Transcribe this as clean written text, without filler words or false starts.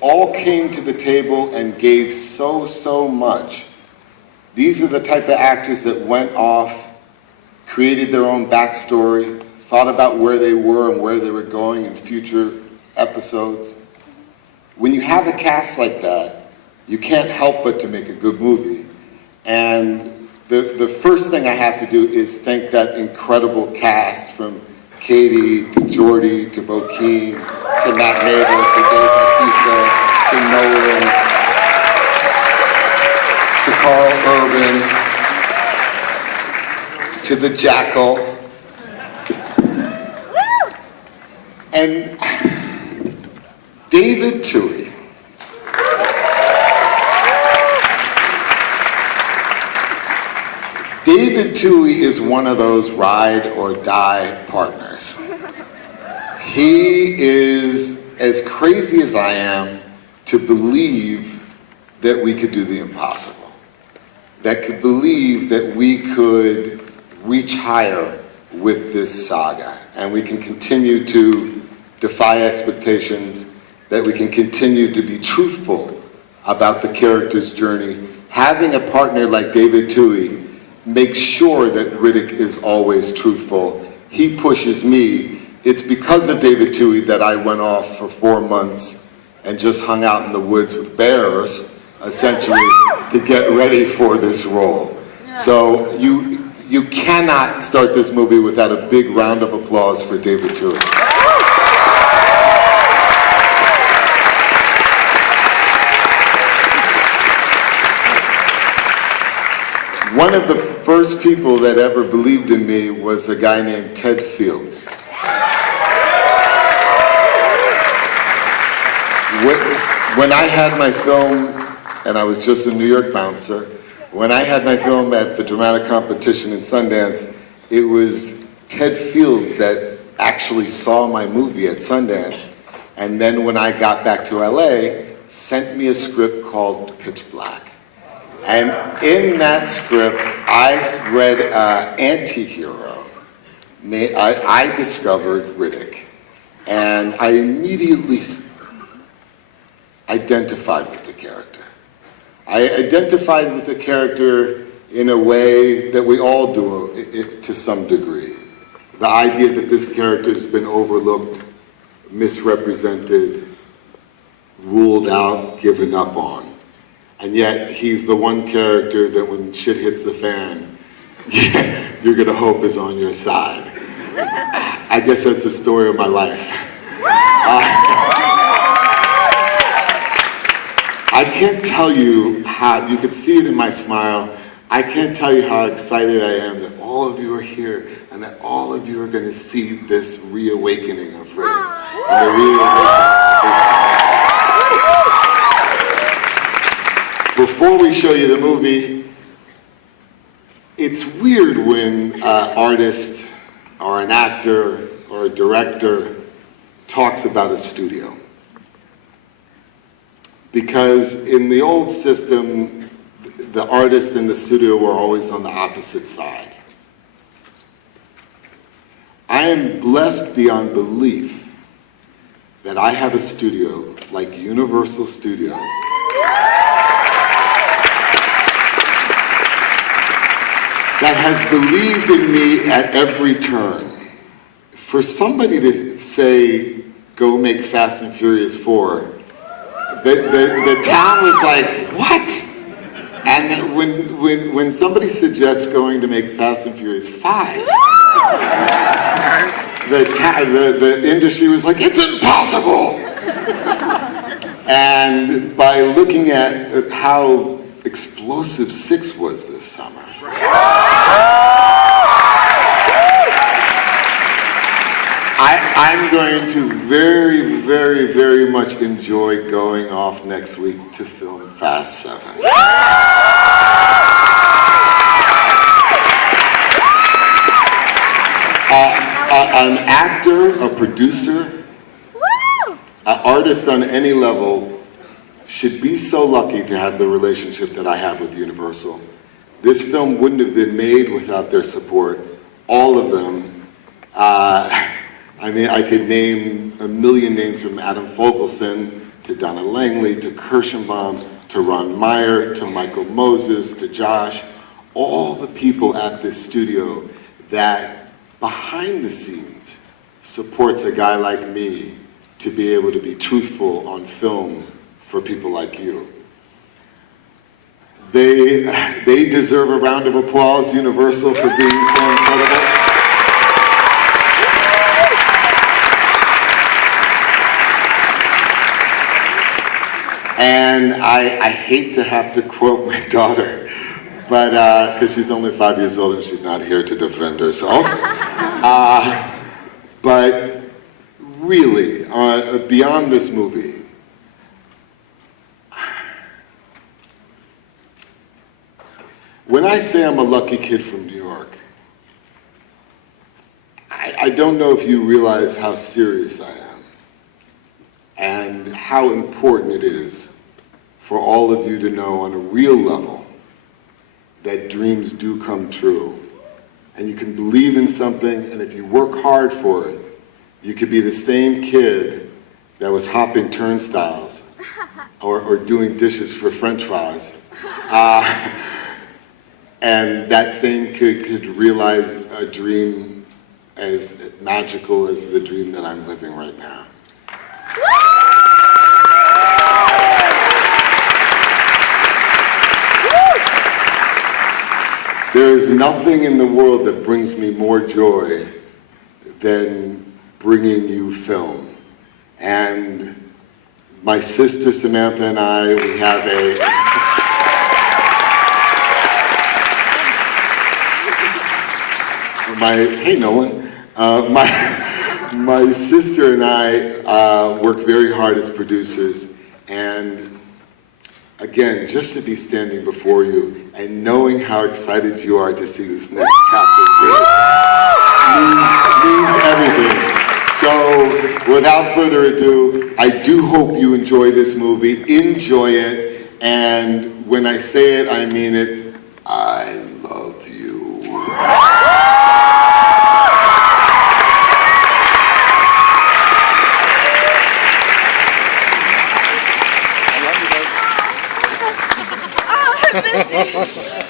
all came to the table and gave so much. These are the type of actors that went off, created their own backstory, thought about where they were and where they were going in future episodes. When you have a cast like that, you can't help but to make a good movie. And the first thing I have to do is thank that incredible cast, from Katie to Jordy to Bokeem to Matt Mabel to Dave Bautista to Nolan to Carl Urban to the Jackal. And David Toohey. David Toohey is one of those ride or die partners. He is as crazy as I am to believe that we could do the impossible. That could believe that we could reach higher with this saga, and we can continue to defy expectations, that we can continue to be truthful about the character's journey. Having a partner like David Toohey makes sure that Riddick is always truthful. He pushes me. It's because of David Toohey that I went off for 4 months and just hung out in the woods with bears, essentially, to get ready for this role. So you cannot start this movie without a big round of applause for David Toohey. One of the first people that ever believed in me was a guy named Ted Fields. When I had my film, and I was just a New York bouncer, when I had my film at the dramatic competition in Sundance, it was Ted Fields that actually saw my movie at Sundance, and then when I got back to LA, sent me a script called Pitch Black. And in that script, I read anti-hero. I discovered Riddick, and I immediately identified with the character. I identified with the character in a way that we all do to some degree. The idea that this character has been overlooked, misrepresented, ruled out, given up on. And yet, he's the one character that when shit hits the fan, you're gonna hope is on your side. I guess that's the story of my life. I can't tell you how, you could see it in my smile, I can't tell you how excited I am that all of you are here and that all of you are gonna see this reawakening of Riddick. And the reawakening of this character. Before we show you the movie, it's weird when an artist or an actor or a director talks about a studio. Because in the old system, the artist and the studio were always on the opposite side. I am blessed beyond belief that I have a studio like Universal Studios that has believed in me at every turn. For somebody to say, go make Fast and Furious 4, the town was like, what? And when somebody suggests going to make Fast and Furious 5, the industry was like, it's impossible! And by looking at how explosive 6 was this summer, I'm going to very, very, very much enjoy going off next week to film Fast 7. An actor, a producer, an artist on any level should be so lucky to have the relationship that I have with Universal. This film wouldn't have been made without their support, all of them. I mean, I could name a million names from Adam Fogelson to Donna Langley to Kirschenbaum to Ron Meyer to Michael Moses to Josh, all the people at this studio that behind the scenes supports a guy like me to be able to be truthful on film for people like you. They deserve a round of applause, Universal, for being so incredible. And I hate to have to quote my daughter, but because she's only 5 years old and she's not here to defend herself. But really, beyond this movie, when I say I'm a lucky kid from New York, I don't know if you realize how serious I am and how important it is for all of you to know on a real level that dreams do come true. And you can believe in something, and if you work hard for it, you could be the same kid that was hopping turnstiles or doing dishes for French fries. And that same kid could realize a dream as magical as the dream that I'm living right now. There is nothing in the world that brings me more joy than bringing you film. And my sister Samantha and I, we have hey Nolan, my sister and I work very hard as producers, and again, just to be standing before you and knowing how excited you are to see this next chapter means everything. So, without further ado, I do hope you enjoy this movie. Enjoy it, and when I say it, I mean it. I love you. I love you guys.